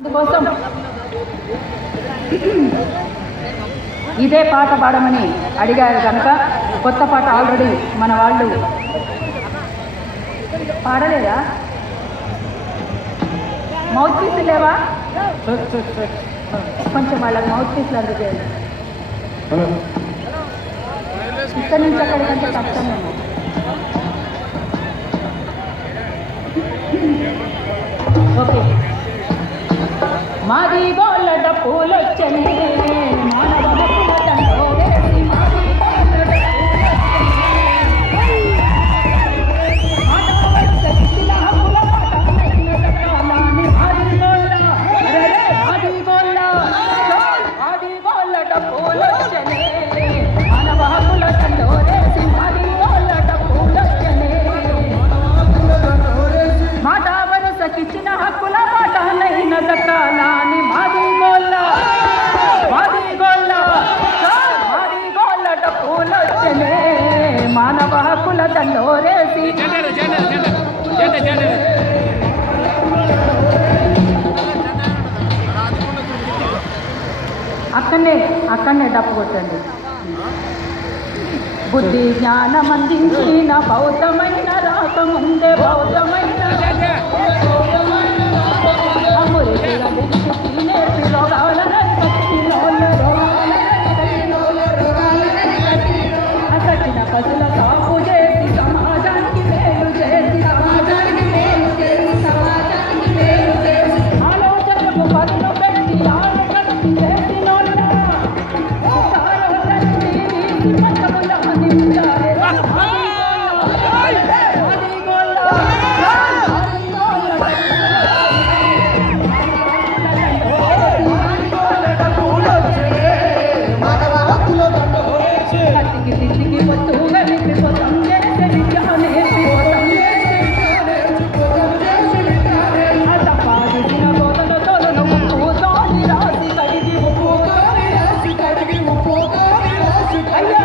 అందుకోసం ఇదే పాట పాడమని అడిగారు కనుక కొత్త పాట ఆల్రెడీ మన వాళ్ళు పాడలేదా? మౌత్ పీస్ లేవా? కొంచెం వాళ్ళకి మౌత్ పీస్లు అందుకేయండి. ఇక్కడి నుంచి అక్కడికంటే కష్టం మేము. ఓకే. మాది బోళ్ళ పూలొచ్చనే కిచ్చిన హక్కుల పాటనైన దక్కాలని మాది గోళ్ళ పూలొచ్చనే మానవ హక్కుల దండోరేసి అక్కడనే డప్పు కొట్టండి. బుద్ధి జ్ఞానం అందించిన బౌద్ధమైన రాకముందే బౌద్ధమైన అసటిన పసుల కాపు చేసి సమాజానికి మేలు చేసి ఆలోచనకు పదులు పెట్టి ఆలోచనకి చేసిన అయ్యో